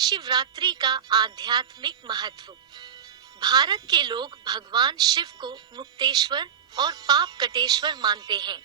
महाशिवरात्रि का आध्यात्मिक महत्व। भारत के लोग भगवान शिव को मुक्तेश्वर और पाप कटेश्वर मानते हैं।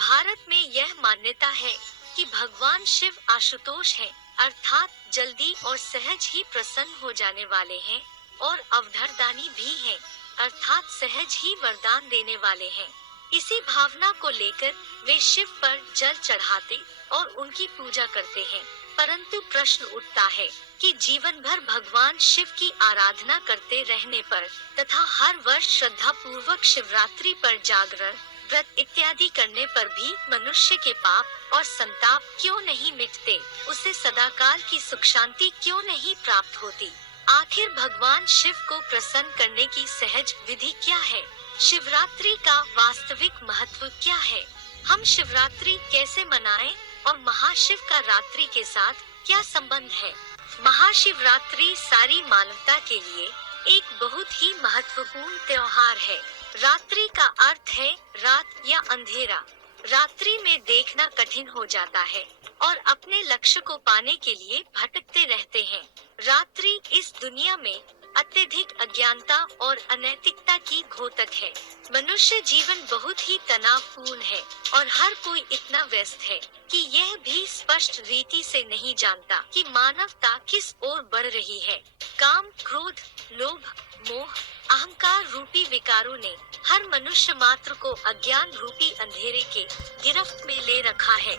भारत में यह मान्यता है कि भगवान शिव आशुतोष हैं, अर्थात जल्दी और सहज ही प्रसन्न हो जाने वाले हैं, और अवधरदानी भी हैं, अर्थात सहज ही वरदान देने वाले हैं। इसी भावना को लेकर वे शिव पर जल चढ़ाते और उनकी पूजा करते हैं। परंतु प्रश्न उठता है कि जीवन भर भगवान शिव की आराधना करते रहने पर तथा हर वर्ष श्रद्धा पूर्वक शिवरात्रि पर जागरण, व्रत इत्यादि करने पर भी मनुष्य के पाप और संताप क्यों नहीं मिटते, उसे सदाकाल की सुख शांति क्यों नहीं प्राप्त होती। आखिर भगवान शिव को प्रसन्न करने की सहज विधि क्या है? शिवरात्रि का वास्तविक महत्व क्या है? हम शिवरात्रि कैसे मनाएं और महाशिव का रात्रि के साथ क्या संबंध है? महाशिवरात्रि सारी मानवता के लिए एक बहुत ही महत्वपूर्ण त्योहार है। रात्रि का अर्थ है रात या अंधेरा। रात्रि में देखना कठिन हो जाता है और अपने लक्ष्य को पाने के लिए भटकते रहते हैं। रात्रि इस दुनिया में अत्यधिक अज्ञानता और अनैतिकता की घोतक है। मनुष्य जीवन बहुत ही तनावपूर्ण है और हर कोई इतना व्यस्त है कि यह भी स्पष्ट रीति से नहीं जानता कि मानवता किस ओर बढ़ रही है। काम, क्रोध, लोभ, मोह, अहंकार रूपी विकारों ने हर मनुष्य मात्र को अज्ञान रूपी अंधेरे के गिरफ्त में ले रखा है।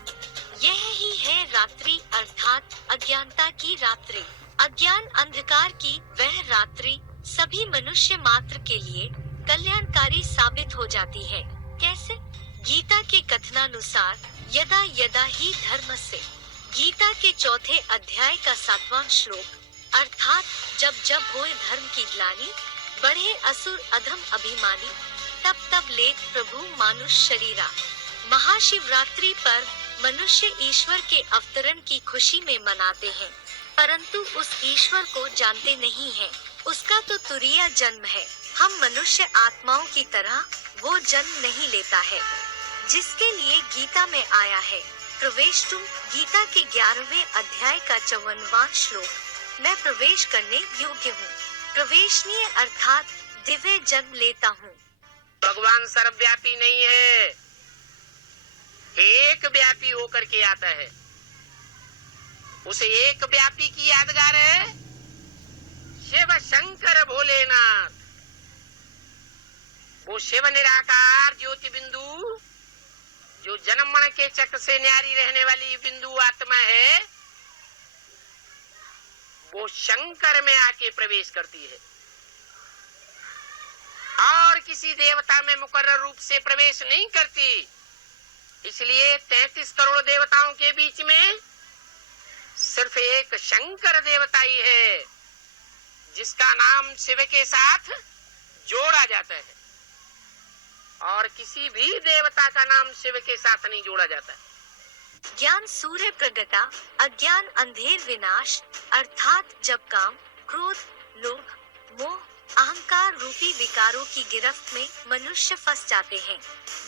यह ही है रात्रि, अर्थात अज्ञानता की रात्रि। अज्ञान अंधकार की वह रात्रि सभी मनुष्य मात्र के लिए कल्याणकारी साबित हो जाती है। कैसे? गीता के कथनानुसार यदा यदा ही धर्मस्य, गीता के चौथे अध्याय का 7वां श्लोक, अर्थात जब जब होए धर्म की ग्लानि, बढ़े असुर अधम अभिमानी, तब तब लेत प्रभु मानुष शरीरा। महाशिवरात्रि पर मनुष्य ईश्वर के अवतरण की खुशी में मनाते हैं, परंतु उस ईश्वर को जानते नहीं हैं। उसका तो तुरीय जन्म है। हम मनुष्य आत्माओं की तरह वो जन्म नहीं लेता है जिसके लिए गीता में आया है। प्रवेश तुम, गीता के 11वें अध्याय का 54वां श्लोक, मैं प्रवेश करने योग्य हूँ। प्रवेशनीय अर्थात दिव्य जन्म लेता हूँ। भगवान सर्वव्यापी नहीं है, एक व्यापी होकर के आता है। उसे एक व्यापी की यादगार है शिव शंकर भोलेनाथ। वो शिव निराकार ज्योति बिंदु, जो जन्म मरण के चक्र से न्यारी रहने वाली बिंदु आत्मा है, वो शंकर में आके प्रवेश करती है और किसी देवता में मुकर्रर रूप से प्रवेश नहीं करती। इसलिए 33 करोड़ देवताओं के बीच में सिर्फ एक शंकर देवता ही है जिसका नाम शिव के साथ जोड़ा जाता है, और किसी भी देवता का नाम शिव के साथ नहीं जोड़ा जाता। ज्ञान सूर्य प्रगटा, अज्ञान अंधेर विनाश, अर्थात जब काम, क्रोध, लोभ, मोह, अहंकार रूपी विकारों की गिरफ्त में मनुष्य फंस जाते हैं,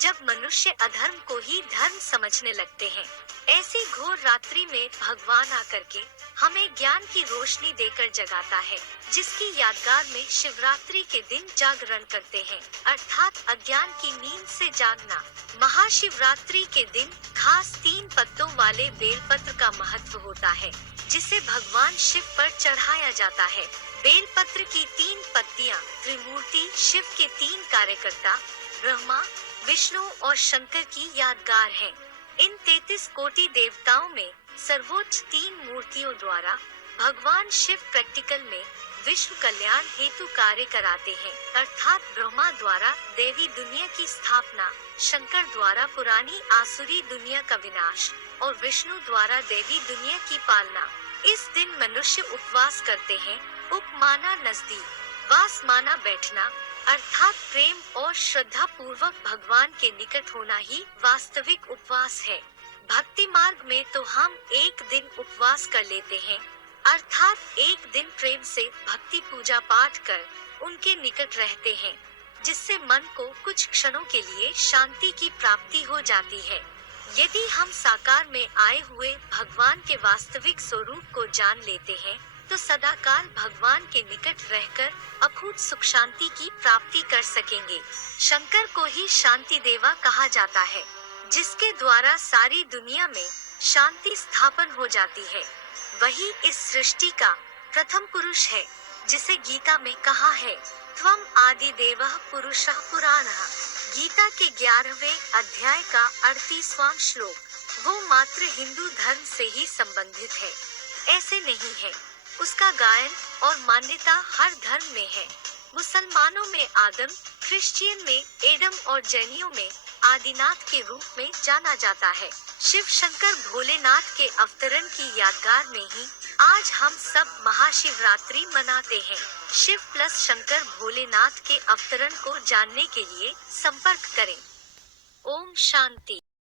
जब मनुष्य अधर्म को ही धर्म समझने लगते हैं, ऐसी घोर रात्रि में भगवान आकर के हमें ज्ञान की रोशनी देकर जगाता है, जिसकी यादगार में शिवरात्रि के दिन जागरण करते हैं, अर्थात अज्ञान की नींद से जागना। महाशिवरात्रि के दिन खास 3 पत्तों वाले बेलपत्र का महत्व होता है, जिसे भगवान शिव पर चढ़ाया जाता है। बेलपत्र की 3 पत्तियां त्रिमूर्ति शिव के 3 कार्यकर्ता ब्रह्मा, विष्णु और शंकर की यादगार हैं। इन 33 कोटि देवताओं में सर्वोच्च 3 मूर्तियों द्वारा भगवान शिव प्रैक्टिकल में विश्व कल्याण हेतु कार्य कराते हैं, अर्थात ब्रह्मा द्वारा देवी दुनिया की स्थापना, शंकर द्वारा पुरानी आसुरी दुनिया का विनाश और विष्णु द्वारा देवी दुनिया की पालना। इस दिन मनुष्य उपवास करते हैं। उप माना नजदीक, वास माना बैठना, अर्थात प्रेम और श्रद्धा पूर्वक भगवान के निकट होना ही वास्तविक उपवास है। भक्ति मार्ग में तो हम एक दिन उपवास कर लेते हैं, अर्थात एक दिन प्रेम से भक्ति पूजा पाठ कर उनके निकट रहते हैं, जिससे मन को कुछ क्षणों के लिए शांति की प्राप्ति हो जाती है। यदि हम साकार में आए हुए भगवान के वास्तविक स्वरूप को जान लेते हैं तो सदाकाल भगवान के निकट रहकर अखूट सुख शांति की प्राप्ति कर सकेंगे। शंकर को ही शांति देवा कहा जाता है, जिसके द्वारा सारी दुनिया में शांति स्थापन हो जाती है। वही इस सृष्टि का प्रथम पुरुष है, जिसे गीता में कहा है, त्वम आदि देवः पुरुषः पुराणः। गीता के 11वें अध्याय का 38वां श्लोक। वो मात्र हिंदू धर्म से ही संबंधित है, ऐसे नहीं है। उसका गायन और मान्यता हर धर्म में है। मुसलमानों में आदम, क्रिश्चियन में एडम और जैनियों में आदिनाथ के रूप में जाना जाता है। शिव शंकर भोलेनाथ के अवतरण की यादगार में ही आज हम सब महाशिवरात्रि मनाते हैं। शिव प्लस शंकर भोलेनाथ के अवतरण को जानने के लिए संपर्क करें। ओम शांति।